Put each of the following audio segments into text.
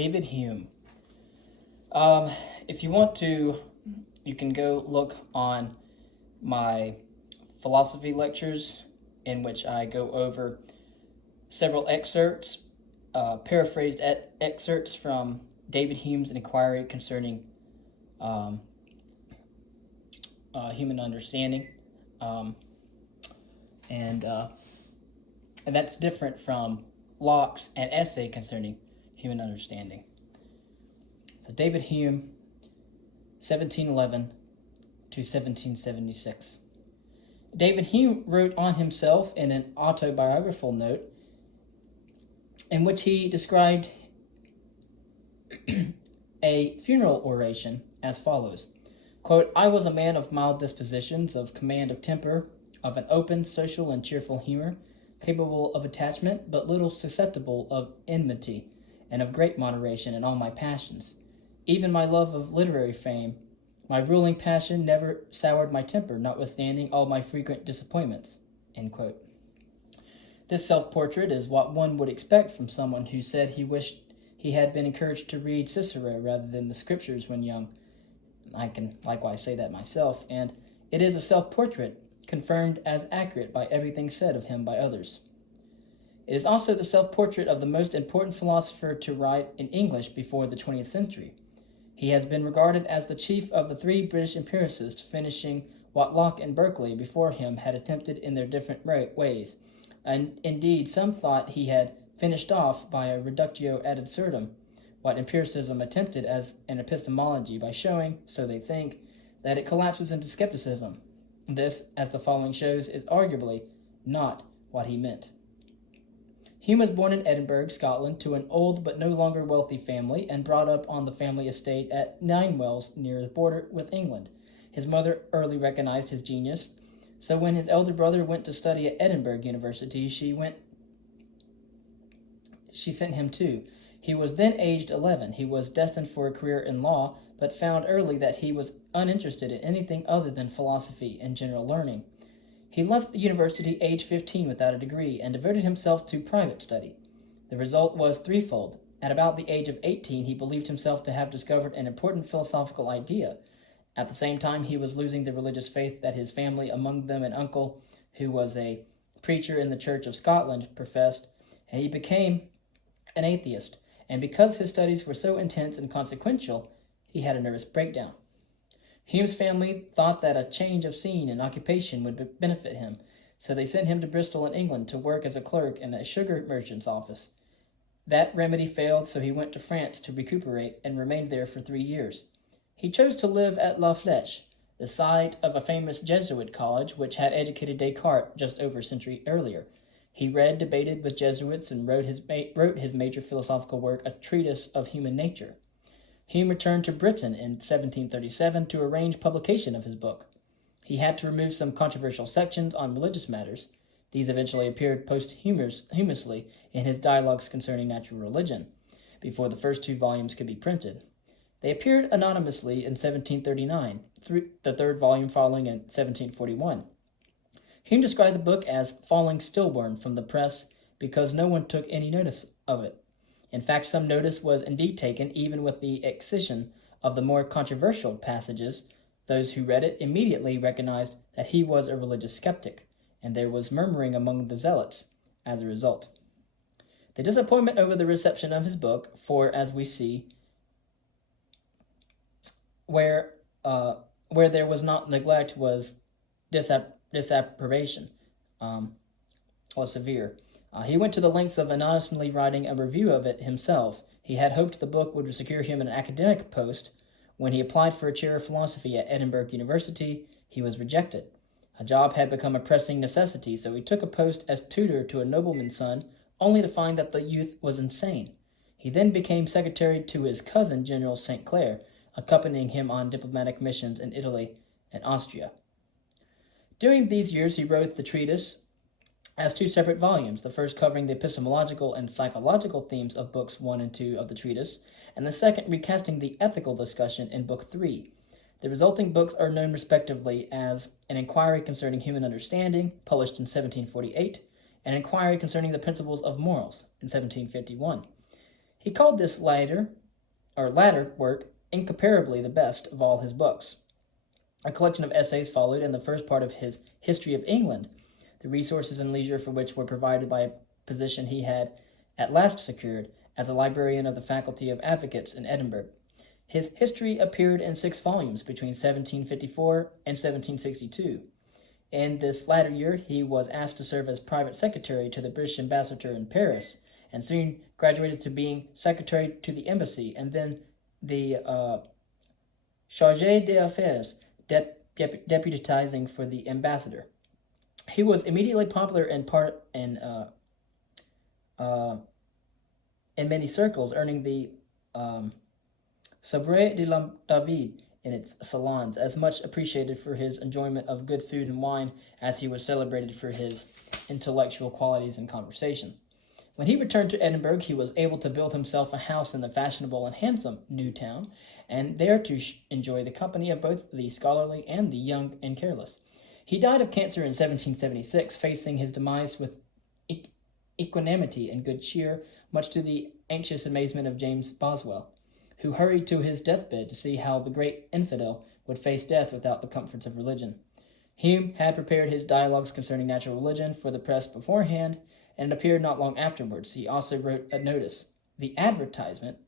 David Hume. Um, if you want to, you can go look on my philosophy lectures in which I go over several excerpts, paraphrased excerpts from David Hume's Inquiry Concerning um, Human Understanding. Um, and, uh, and that's different from Locke's An Essay Concerning Human Understanding. So David Hume, 1711 to 1776. David Hume wrote on himself in an autobiographical note in which he described a funeral oration as follows. Quote, I was a man of mild dispositions, of command of temper, of an open, social, and cheerful humor, capable of attachment, but little susceptible of enmity, and of great moderation in all my passions. Even my love of literary fame, my ruling passion, never soured my temper, notwithstanding all my frequent disappointments. End quote. This self-portrait is what one would expect from someone who said he wished he had been encouraged to read Cicero rather than the scriptures when young. I can likewise say that myself, and it is a self-portrait confirmed as accurate by everything said of him by others. It is also the self-portrait of the most important philosopher to write in English before the 20th century. He has been regarded as the chief of the three British empiricists, finishing what Locke and Berkeley before him had attempted in their different ways, and indeed some thought he had finished off by a reductio ad absurdum what empiricism attempted as an epistemology by showing, so they think, that it collapses into skepticism. This, as the following shows, is arguably not what he meant. Hume was born in Edinburgh, Scotland, to an old but no longer wealthy family and brought up on the family estate at Ninewells near the border with England. His mother early recognized his genius, so when his elder brother went to study at Edinburgh University, she sent him too. He was then aged 11. He was destined for a career in law, but found early that he was uninterested in anything other than philosophy and general learning. He left the university age 15 without a degree and devoted himself to private study. The result was threefold. At about the age of 18, he believed himself to have discovered an important philosophical idea. At the same time, he was losing the religious faith that his family, among them an uncle who was a preacher in the Church of Scotland, professed, and he became an atheist. And because his studies were so intense and consequential, he had a nervous breakdown. Hume's family thought that a change of scene and occupation would benefit him, so they sent him to Bristol in England to work as a clerk in a sugar merchant's office. That remedy failed, so he went to France to recuperate and remained there for 3 years. He chose to live at La Flèche, the site of a famous Jesuit college which had educated Descartes just over a century earlier. He read, debated with Jesuits, and wrote his major philosophical work, A Treatise of Human Nature. Hume returned to Britain in 1737 to arrange publication of his book. He had to remove some controversial sections on religious matters. These eventually appeared posthumously in his Dialogues Concerning Natural Religion, before the first 2 volumes could be printed. They appeared anonymously in 1739, the third volume following in 1741. Hume described the book as falling stillborn from the press because no one took any notice of it. In fact, some notice was indeed taken, even with the excision of the more controversial passages. Those who read it immediately recognized that he was a religious skeptic, and there was murmuring among the zealots as a result. The disappointment over the reception of his book, for as we see, where there was not neglect was disapprobation, was severe. He went to the lengths of anonymously writing a review of it himself. He had hoped the book would secure him an academic post. When he applied for a chair of philosophy at Edinburgh University, he was rejected. A job had become a pressing necessity, so he took a post as tutor to a nobleman's son, only to find that the youth was insane. He then became secretary to his cousin, General St. Clair, accompanying him on diplomatic missions in Italy and Austria. During these years, he wrote the treatise as 2 separate volumes, the first covering the epistemological and psychological themes of books 1 and 2 of the treatise, and the second recasting the ethical discussion in book 3. The resulting books are known respectively as An Inquiry Concerning Human Understanding, published in 1748, and An Inquiry Concerning the Principles of Morals, in 1751. He called this latter work incomparably the best of all his books. A collection of essays followed in the first part of his History of England, the resources and leisure for which were provided by a position he had at last secured as a librarian of the Faculty of Advocates in Edinburgh. His history appeared in 6 volumes between 1754 and 1762. In this latter year, he was asked to serve as private secretary to the British ambassador in Paris, and soon graduated to being secretary to the embassy, and then the chargé d'affaires, deputizing for the ambassador. He was immediately popular in many circles, earning the Sabre de la David in its salons, as much appreciated for his enjoyment of good food and wine as he was celebrated for his intellectual qualities and conversation. When he returned to Edinburgh, he was able to build himself a house in the fashionable and handsome New Town, and there to enjoy the company of both the scholarly and the young and careless. He died of cancer in 1776, facing his demise with equanimity and good cheer, much to the anxious amazement of James Boswell, who hurried to his deathbed to see how the great infidel would face death without the comforts of religion. Hume had prepared his dialogues concerning natural religion for the press beforehand, and it appeared not long afterwards. He also wrote a notice, the advertisement,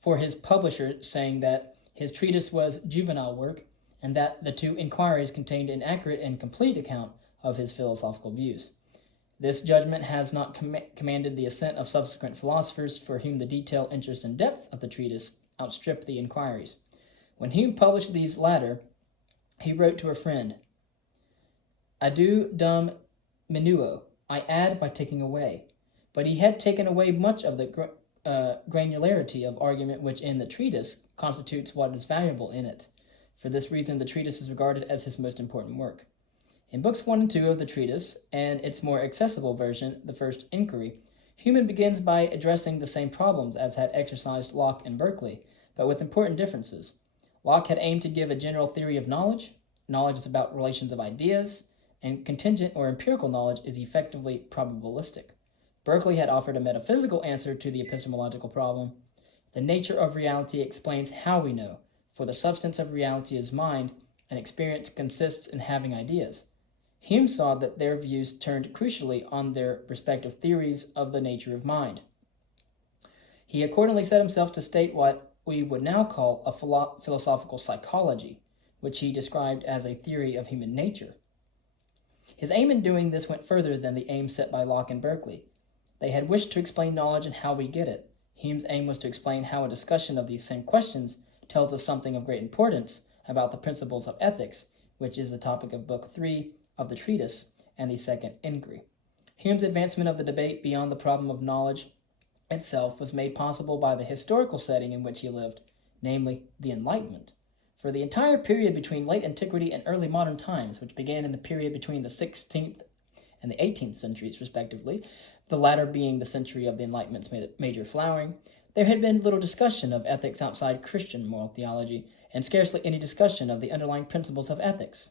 for his publisher, saying that his treatise was juvenile work, and that the 2 inquiries contained an accurate and complete account of his philosophical views. This judgment has not commanded the assent of subsequent philosophers, for whom the detail, interest, and depth of the treatise outstripped the inquiries. When Hume published these latter, he wrote to a friend, Adu dum minuo, I add by taking away. But he had taken away much of the granularity of argument which in the treatise constitutes what is valuable in it. For this reason, the treatise is regarded as his most important work. In books 1 and 2 of the treatise, and its more accessible version, the First Inquiry, Hume begins by addressing the same problems as had exercised Locke and Berkeley, but with important differences. Locke had aimed to give a general theory of knowledge. Knowledge is about relations of ideas, and contingent or empirical knowledge is effectively probabilistic. Berkeley had offered a metaphysical answer to the epistemological problem. The nature of reality explains how we know, for the substance of reality is mind, and experience consists in having ideas. Hume saw that their views turned crucially on their respective theories of the nature of mind. He accordingly set himself to state what we would now call a philosophical psychology, which he described as a theory of human nature. His aim in doing this went further than the aim set by Locke and Berkeley. They had wished to explain knowledge and how we get it. Hume's aim was to explain how a discussion of these same questions tells us something of great importance about the principles of ethics, which is the topic of Book 3 of the treatise and the Second Inquiry. Hume's advancement of the debate beyond the problem of knowledge itself was made possible by the historical setting in which he lived, namely the Enlightenment. For the entire period between late antiquity and early modern times, which began in the period between the 16th and the 18th centuries, respectively, the latter being the century of the Enlightenment's major flowering, there had been little discussion of ethics outside Christian moral theology, and scarcely any discussion of the underlying principles of ethics.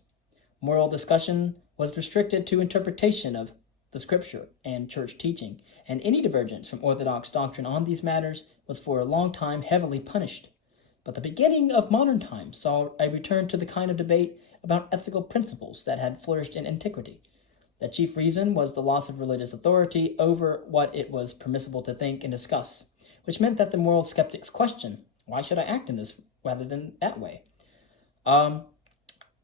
Moral discussion was restricted to interpretation of the Scripture and church teaching, and any divergence from orthodox doctrine on these matters was for a long time heavily punished. But the beginning of modern times saw a return to the kind of debate about ethical principles that had flourished in antiquity. The chief reason was the loss of religious authority over what it was permissible to think and discuss, which meant that the moral skeptic's question, why should I act in this rather than that way,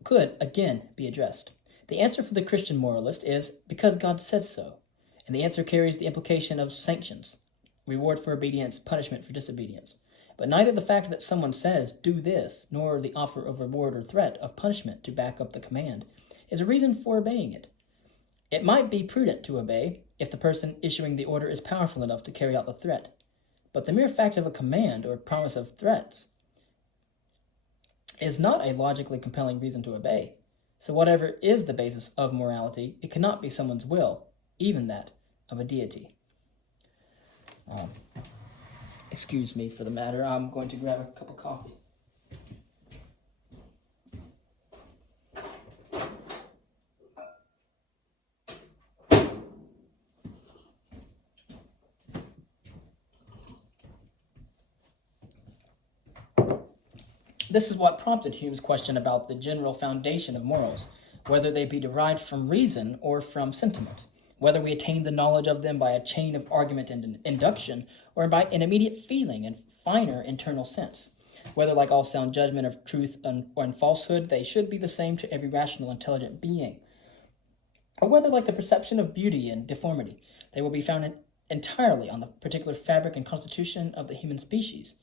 could again be addressed. The answer for the Christian moralist is, because God says so, and the answer carries the implication of sanctions, reward for obedience, punishment for disobedience. But neither the fact that someone says, do this, nor the offer of reward or threat of punishment to back up the command is a reason for obeying it. It might be prudent to obey if the person issuing the order is powerful enough to carry out the threat, but the mere fact of a command or promise of threats is not a logically compelling reason to obey. So whatever is the basis of morality, it cannot be someone's will, even that of a deity. Excuse me for the matter. I'm going to grab a cup of coffee. This is what prompted Hume's question about the general foundation of morals, whether they be derived from reason or from sentiment, whether we attain the knowledge of them by a chain of argument and induction, or by an immediate feeling and finer internal sense, whether, like all sound judgment of truth or in falsehood, they should be the same to every rational, intelligent being, or whether, like the perception of beauty and deformity, they will be founded entirely on the particular fabric and constitution of the human species.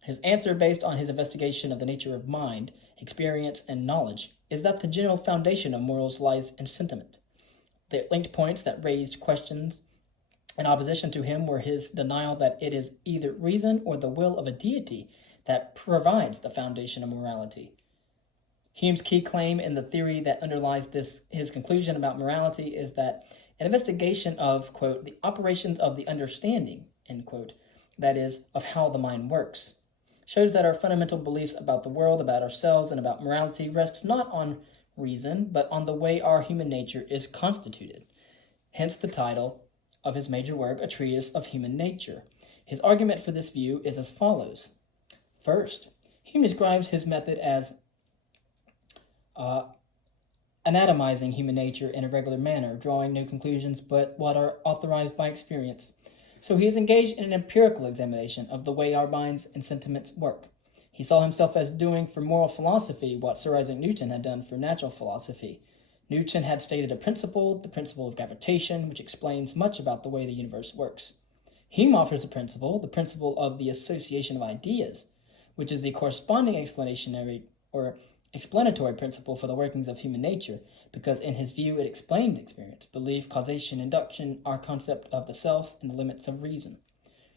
His answer, based on his investigation of the nature of mind, experience, and knowledge, is that the general foundation of morals lies in sentiment. The linked points that raised questions in opposition to him were his denial that it is either reason or the will of a deity that provides the foundation of morality. Hume's key claim in the theory that underlies his conclusion about morality is that an investigation of, quote, the operations of the understanding, end quote, that is, of how the mind works, shows that our fundamental beliefs about the world, about ourselves, and about morality rests not on reason, but on the way our human nature is constituted. Hence the title of his major work, A Treatise of Human Nature. His argument for this view is as follows. First, Hume describes his method as anatomizing human nature in a regular manner, drawing no conclusions but what are authorized by experience. So he is engaged in an empirical examination of the way our minds and sentiments work. He saw himself as doing for moral philosophy what Sir Isaac Newton had done for natural philosophy. Newton had stated a principle, the principle of gravitation, which explains much about the way the universe works. Hume offers a principle, the principle of the association of ideas, which is the corresponding explanatory principle for the workings of human nature, because in his view it explains experience, belief, causation, induction, our concept of the self, and the limits of reason.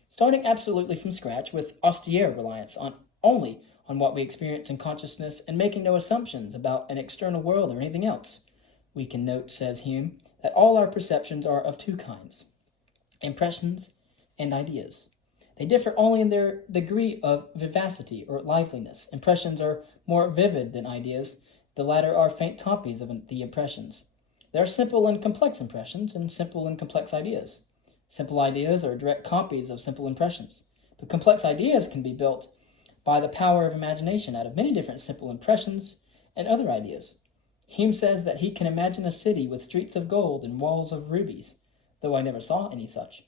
Starting absolutely from scratch with austere reliance only on what we experience in consciousness and making no assumptions about an external world or anything else, we can note, says Hume, that all our perceptions are of two kinds, impressions and ideas. They differ only in their degree of vivacity or liveliness. Impressions are more vivid than ideas. The latter are faint copies of the impressions. There are simple and complex impressions and simple and complex ideas. Simple ideas are direct copies of simple impressions. But complex ideas can be built by the power of imagination out of many different simple impressions and other ideas. Hume says that he can imagine a city with streets of gold and walls of rubies, though I never saw any such.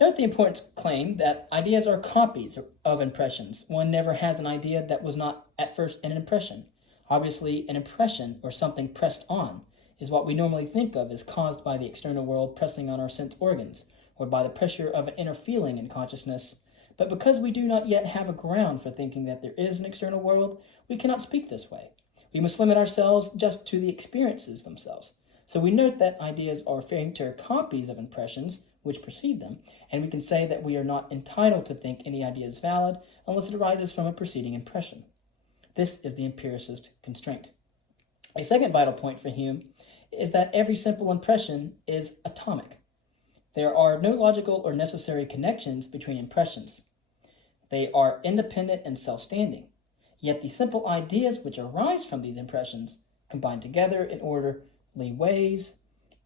Note the important claim that ideas are copies of impressions. One never has an idea that was not at first an impression. Obviously, an impression, or something pressed on, is what we normally think of as caused by the external world pressing on our sense organs, or by the pressure of an inner feeling in consciousness. But because we do not yet have a ground for thinking that there is an external world, we cannot speak this way. We must limit ourselves just to the experiences themselves. So we note that ideas are fainter copies of impressions which precede them, and we can say that we are not entitled to think any idea is valid unless it arises from a preceding impression. This is the empiricist constraint. A second vital point for Hume is that every simple impression is atomic. There are no logical or necessary connections between impressions. They are independent and self-standing. Yet the simple ideas which arise from these impressions combine together in orderly ways,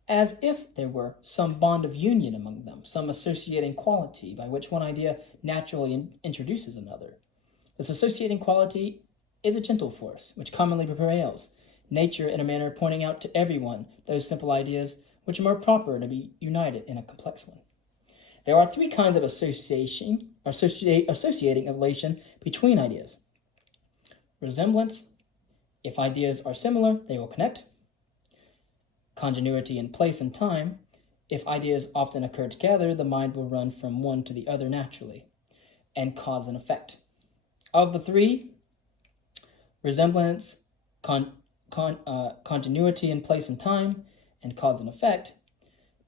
as if there were some bond of union among them, some associating quality by which one idea naturally introduces another. This associating quality is a gentle force, which commonly prevails, nature in a manner pointing out to everyone those simple ideas which are more proper to be united in a complex one. There are three kinds of associating of relation between ideas. Resemblance, if ideas are similar, they will connect. Continuity in place and time, if ideas often occur together, the mind will run from one to the other naturally. And cause and effect. Of the three, resemblance, continuity in place and time, and cause and effect,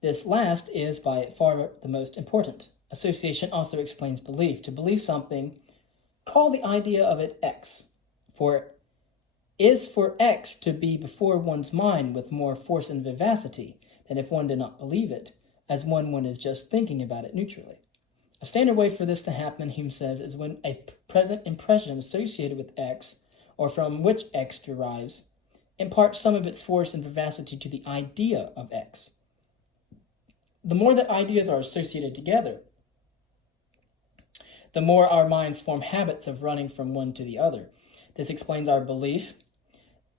this last is by far the most important. Association also explains belief. To believe something, call the idea of it X. For X to be before one's mind with more force and vivacity than if one did not believe it, as one is just thinking about it neutrally. A standard way for this to happen, Hume says, is when a present impression associated with X, or from which X derives, imparts some of its force and vivacity to the idea of X. The more that ideas are associated together, the more our minds form habits of running from one to the other. This explains our belief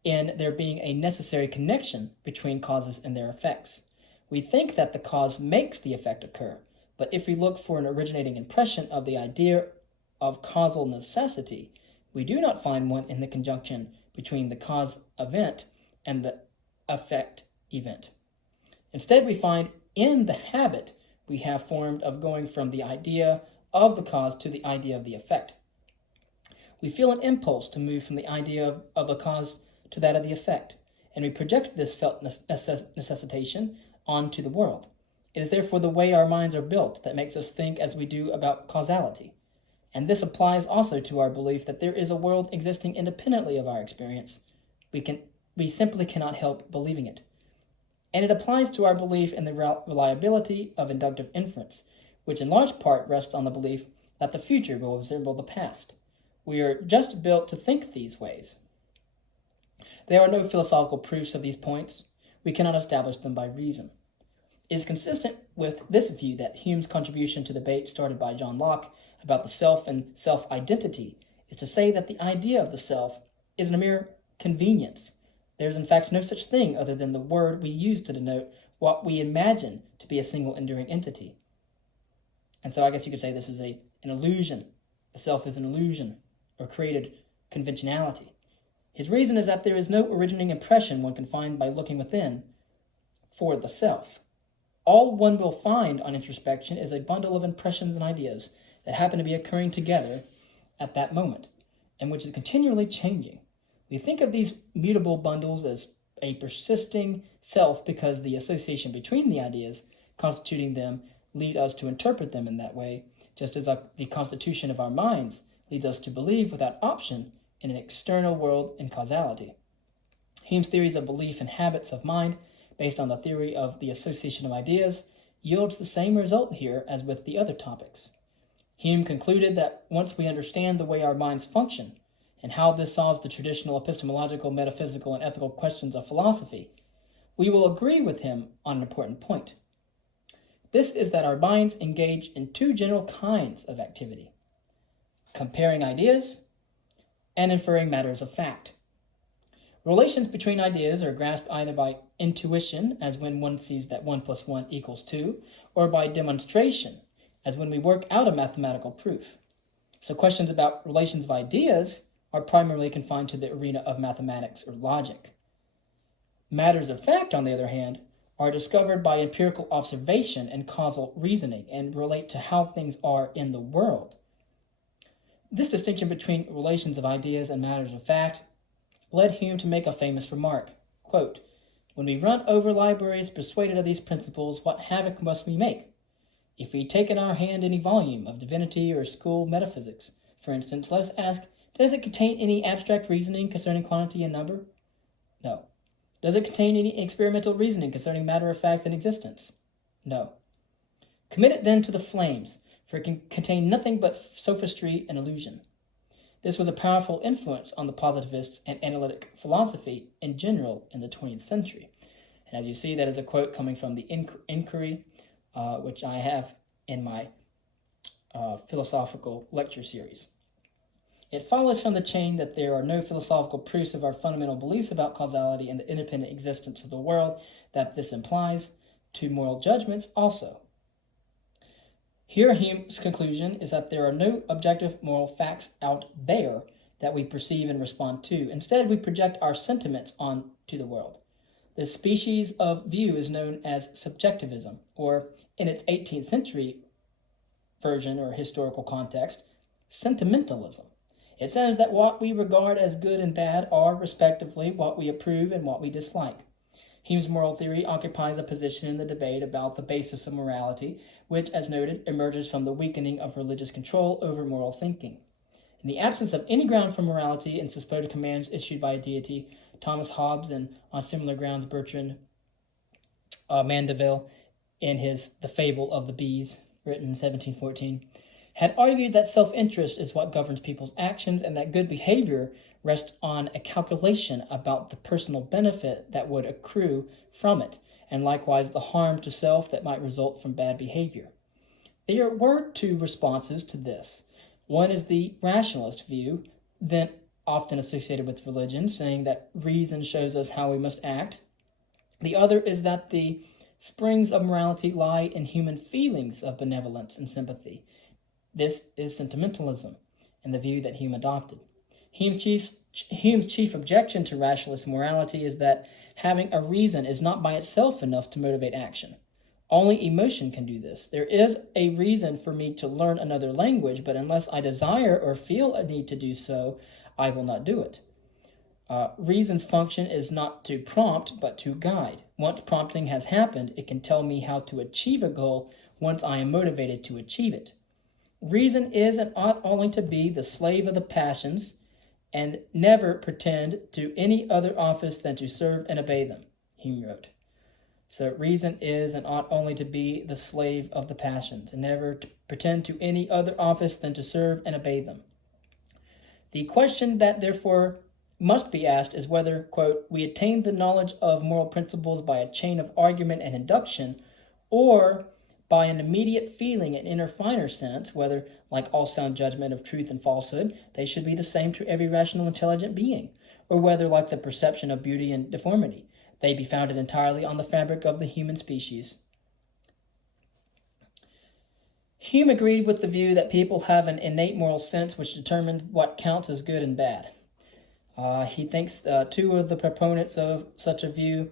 in there being a necessary connection between causes and their effects. We think that the cause makes the effect occur, but if we look for an originating impression of the idea of causal necessity, we do not find one in the conjunction between the cause event and the effect event. Instead, we find in the habit we have formed of going from the idea of the cause to the idea of the effect. We feel an impulse to move from the idea of the cause to that of the effect, and we project this felt necessitation onto the world. It is therefore the way our minds are built that makes us think as we do about causality. And this applies also to our belief that there is a world existing independently of our experience. We simply cannot help believing it. And it applies to our belief in the reliability of inductive inference, which in large part rests on the belief that the future will resemble the past. We are just built to think these ways. There are no philosophical proofs of these points. We cannot establish them by reason. It is consistent with this view that Hume's contribution to the debate started by John Locke about the self and self-identity is to say that the idea of the self is a mere convenience. There is in fact no such thing other than the word we use to denote what we imagine to be a single enduring entity. And so I guess you could say this is an illusion. The self is an illusion or created conventionality. His reason is that there is no originating impression one can find by looking within for the self. All one will find on introspection is a bundle of impressions and ideas that happen to be occurring together at that moment, and which is continually changing. We think of these mutable bundles as a persisting self because the association between the ideas constituting them lead us to interpret them in that way, just as the constitution of our minds leads us to believe without option in an external world in causality. Hume's theories of belief and habits of mind, based on the theory of the association of ideas, yields the same result here as with the other topics. Hume concluded that once we understand the way our minds function, and how this solves the traditional epistemological, metaphysical, and ethical questions of philosophy, we will agree with him on an important point. This is that our minds engage in two general kinds of activity: comparing ideas and inferring matters of fact. Relations between ideas are grasped either by intuition, as when one sees that 1 + 1 = 2, or by demonstration, as when we work out a mathematical proof. So questions about relations of ideas are primarily confined to the arena of mathematics or logic. Matters of fact, on the other hand, are discovered by empirical observation and causal reasoning and relate to how things are in the world. This distinction between relations of ideas and matters of fact led Hume to make a famous remark, quote, "When we run over libraries persuaded of these principles, what havoc must we make? If we take in our hand any volume of divinity or school metaphysics, for instance, let us ask, does it contain any abstract reasoning concerning quantity and number? No. Does it contain any experimental reasoning concerning matter of fact and existence? No. Commit it then to the flames, for it can contain nothing but sophistry and illusion." This was a powerful influence on the positivists and analytic philosophy in general in the 20th century. And as you see, that is a quote coming from the Inquiry, which I have in my philosophical lecture series. It follows from the chain that there are no philosophical proofs of our fundamental beliefs about causality and the independent existence of the world, that this implies to moral judgments also. Here, Hume's conclusion is that there are no objective moral facts out there that we perceive and respond to. Instead, we project our sentiments onto the world. This species of view is known as subjectivism, or in its 18th century version or historical context, sentimentalism. It says that what we regard as good and bad are, respectively, what we approve and what we dislike. Hume's moral theory occupies a position in the debate about the basis of morality, which, as noted, emerges from the weakening of religious control over moral thinking. In the absence of any ground for morality and supposed commands issued by a deity, Thomas Hobbes, and on similar grounds Bertrand Mandeville, in his The Fable of the Bees, written in 1714, had argued that self-interest is what governs people's actions and that good behavior rests on a calculation about the personal benefit that would accrue from it, and likewise the harm to self that might result from bad behavior. There were two responses to this. One is the rationalist view, then often associated with religion, saying that reason shows us how we must act. The other is that the springs of morality lie in human feelings of benevolence and sympathy. This is sentimentalism, and the view that Hume adopted. Hume's chief objection to rationalist morality is that having a reason is not by itself enough to motivate action. Only emotion can do this. There is a reason for me to learn another language, but unless I desire or feel a need to do so, I will not do it. Reason's function is not to prompt, but to guide. Once prompting has happened, it can tell me how to achieve a goal once I am motivated to achieve it. Reason is and ought only to be the slave of the passions, and never pretend to any other office than to serve and obey them, Hume wrote. So reason is and ought only to be the slave of the passions, and never to pretend to any other office than to serve and obey them. The question that therefore must be asked is whether, quote, we attain the knowledge of moral principles by a chain of argument and induction, or by an immediate feeling in inner finer sense, whether, like all sound judgment of truth and falsehood, they should be the same to every rational intelligent being, or whether, like the perception of beauty and deformity, they be founded entirely on the fabric of the human species. Hume agreed with the view that people have an innate moral sense which determines what counts as good and bad. He thinks two of the proponents of such a view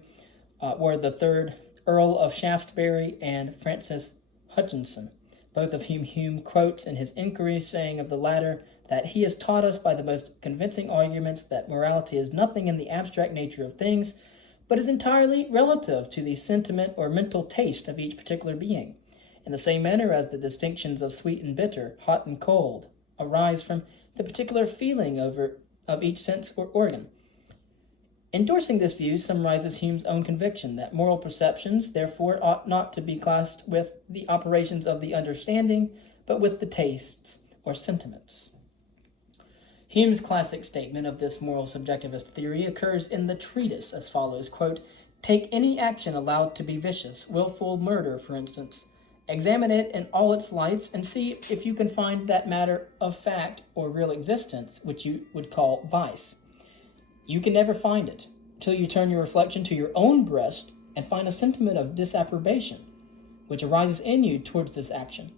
were the third Earl of Shaftesbury and Francis Hutchinson, both of whom Hume quotes in his Inquiries, saying of the latter that he has taught us by the most convincing arguments that morality is nothing in the abstract nature of things, but is entirely relative to the sentiment or mental taste of each particular being, in the same manner as the distinctions of sweet and bitter, hot and cold, arise from the particular feeling of each sense or organ. Endorsing this view summarizes Hume's own conviction that moral perceptions, therefore, ought not to be classed with the operations of the understanding, but with the tastes or sentiments. Hume's classic statement of this moral subjectivist theory occurs in the treatise as follows, quote, take any action allowed to be vicious, willful murder, for instance. Examine it in all its lights and see if you can find that matter of fact or real existence which you would call vice. You can never find it till you turn your reflection to your own breast and find a sentiment of disapprobation which arises in you towards this action.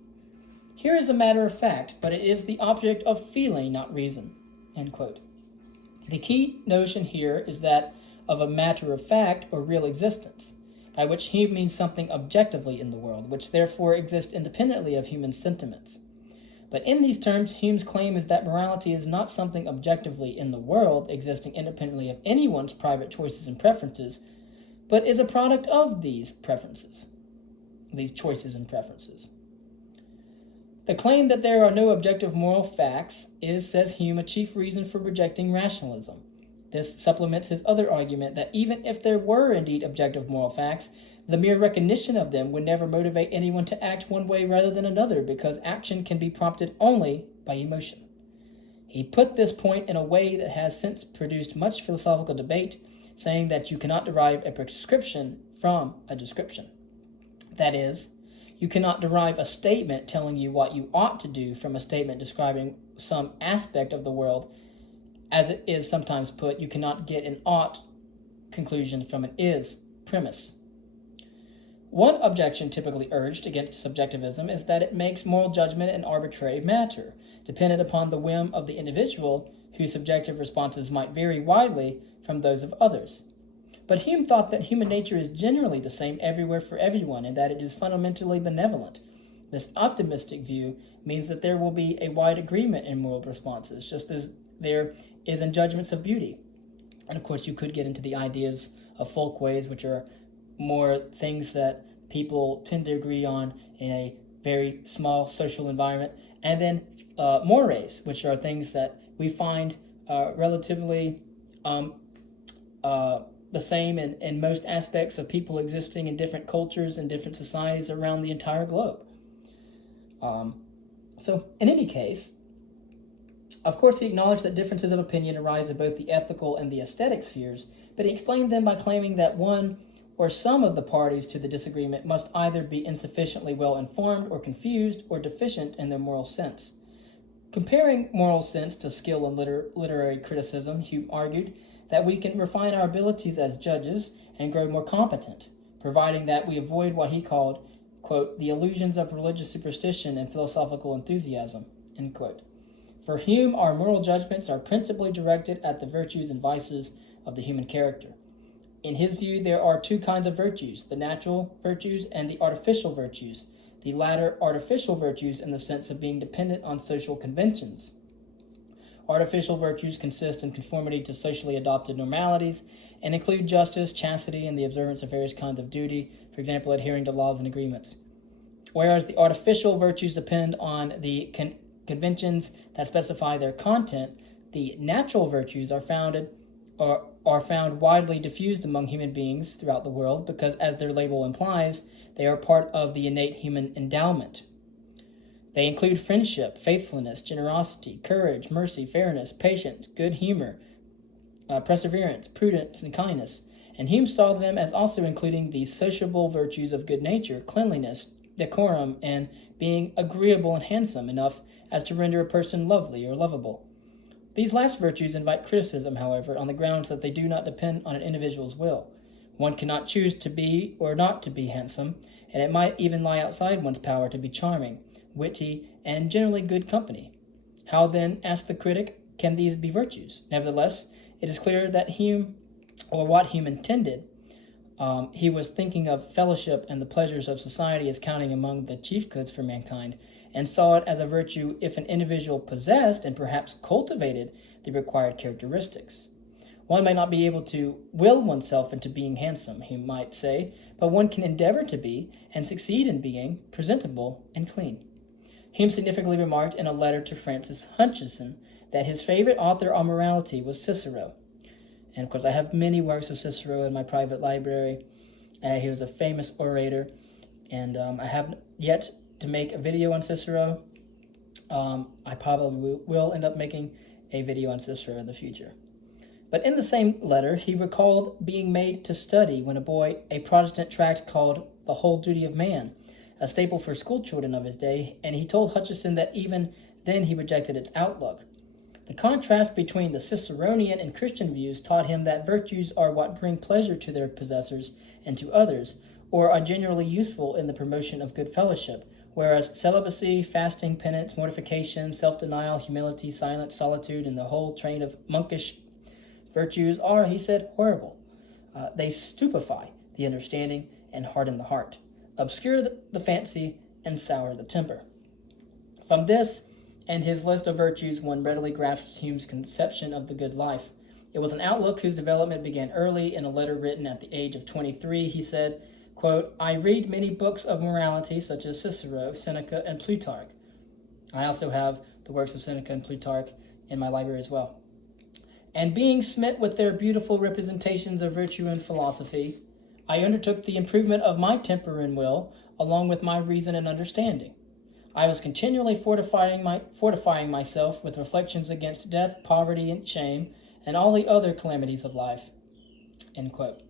Here is a matter of fact, but it is the object of feeling, not reason. End quote. The key notion here is that of a matter of fact or real existence, by which Hume means something objectively in the world, which therefore exists independently of human sentiments. But in these terms, Hume's claim is that morality is not something objectively in the world, existing independently of anyone's private choices and preferences, but is a product of these preferences, these choices and preferences. The claim that there are no objective moral facts is, says Hume, a chief reason for rejecting rationalism. This supplements his other argument that even if there were indeed objective moral facts, the mere recognition of them would never motivate anyone to act one way rather than another, because action can be prompted only by emotion. He put this point in a way that has since produced much philosophical debate, saying that you cannot derive a prescription from a description. That is, you cannot derive a statement telling you what you ought to do from a statement describing some aspect of the world. As it is sometimes put, you cannot get an ought conclusion from an is premise. One objection typically urged against subjectivism is that it makes moral judgment an arbitrary matter, dependent upon the whim of the individual, whose subjective responses might vary widely from those of others. But Hume thought that human nature is generally the same everywhere for everyone, and that it is fundamentally benevolent. This optimistic view means that there will be a wide agreement in moral responses, just as there is in judgments of beauty. And of course, you could get into the ideas of folkways, which are more things that people tend to agree on in a very small social environment, and then mores, which are things that we find relatively the same in most aspects of people existing in different cultures and different societies around the entire globe. So in any case, of course, he acknowledged that differences of opinion arise in both the ethical and the aesthetic spheres, but he explained them by claiming that one or some of the parties to the disagreement must either be insufficiently well informed or confused or deficient in their moral sense. Comparing moral sense to skill in literary criticism, Hume argued that we can refine our abilities as judges and grow more competent, providing that we avoid what he called, quote, the illusions of religious superstition and philosophical enthusiasm, end quote. For Hume, our moral judgments are principally directed at the virtues and vices of the human character. In his view, there are two kinds of virtues, the natural virtues and the artificial virtues, the latter artificial virtues in the sense of being dependent on social conventions. Artificial virtues consist in conformity to socially adopted normalities and include justice, chastity, and the observance of various kinds of duty, for example, adhering to laws and agreements. Whereas the artificial virtues depend on the conventions that specify their content, the natural virtues are found widely diffused among human beings throughout the world because, as their label implies, they are part of the innate human endowment. They include friendship, faithfulness, generosity, courage, mercy, fairness, patience, good humor, perseverance, prudence, and kindness. And Hume saw them as also including the sociable virtues of good nature, cleanliness, decorum, and being agreeable and handsome enough as to render a person lovely or lovable. These last virtues invite criticism, however, on the grounds that they do not depend on an individual's will. One cannot choose to be or not to be handsome, and it might even lie outside one's power to be charming, witty, and generally good company. How then, asks the critic, can these be virtues? Nevertheless, it is clear that Hume, or what Hume intended, he was thinking of fellowship and the pleasures of society as counting among the chief goods for mankind, and saw it as a virtue if an individual possessed and perhaps cultivated the required characteristics. One may not be able to will oneself into being handsome, Hume might say, but one can endeavor to be, and succeed in being, presentable and clean. Hume significantly remarked in a letter to Francis Hutcheson that his favorite author on morality was Cicero. And of course, I have many works of Cicero in my private library. He was a famous orator, and I have yet to make a video on Cicero. I probably will end up making a video on Cicero in the future. But in the same letter, he recalled being made to study when a boy a Protestant tract called The Whole Duty of Man, a staple for schoolchildren of his day, and he told Hutcheson that even then he rejected its outlook. The contrast between the Ciceronian and Christian views taught him that virtues are what bring pleasure to their possessors and to others, or are generally useful in the promotion of good fellowship, whereas celibacy, fasting, penance, mortification, self-denial, humility, silence, solitude, and the whole train of monkish virtues are, he said, horrible. They stupefy the understanding and harden the heart, obscure the fancy, and sour the temper. From this and his list of virtues, one readily grasps Hume's conception of the good life. It was an outlook whose development began early. In a letter written at the age of 23, he said, quote, I read many books of morality, such as Cicero, Seneca, and Plutarch. I also have the works of Seneca and Plutarch in my library as well. And being smit with their beautiful representations of virtue and philosophy, I undertook the improvement of my temper and will, along with my reason and understanding. I was continually fortifying myself with reflections against death, poverty, and shame, and all the other calamities of life. End quote.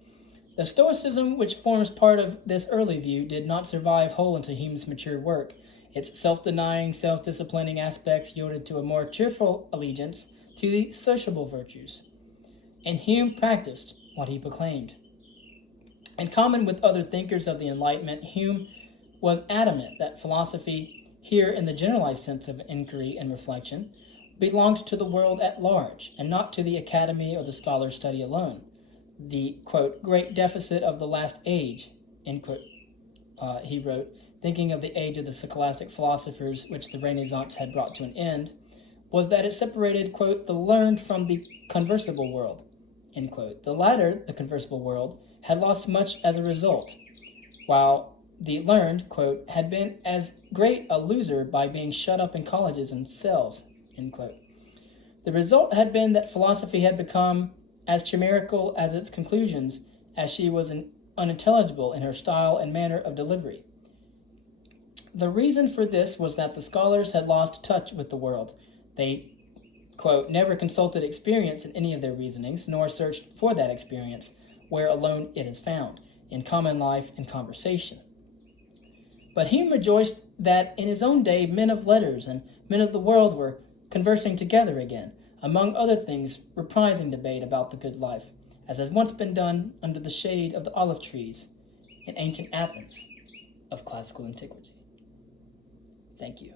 The Stoicism, which forms part of this early view, did not survive whole into Hume's mature work. Its self-denying, self-disciplining aspects yielded to a more cheerful allegiance to the sociable virtues. And Hume practiced what he proclaimed. In common with other thinkers of the Enlightenment, Hume was adamant that philosophy, here in the generalized sense of inquiry and reflection, belonged to the world at large, and not to the academy or the scholar's study alone. The, quote, great deficit of the last age, end quote, he wrote, thinking of the age of the scholastic philosophers which the Renaissance had brought to an end, was that it separated, quote, the learned from the conversable world, end quote. The latter, the conversable world, had lost much as a result, while the learned, quote, had been as great a loser by being shut up in colleges and cells, end quote. The result had been that philosophy had become as chimerical as its conclusions, as she was unintelligible in her style and manner of delivery. The reason for this was that the scholars had lost touch with the world. They, quote, never consulted experience in any of their reasonings, nor searched for that experience, where alone it is found, in common life and conversation. But Hume rejoiced that in his own day men of letters and men of the world were conversing together again, among other things reprising debate about the good life, as has once been done under the shade of the olive trees in ancient Athens of classical antiquity. Thank you.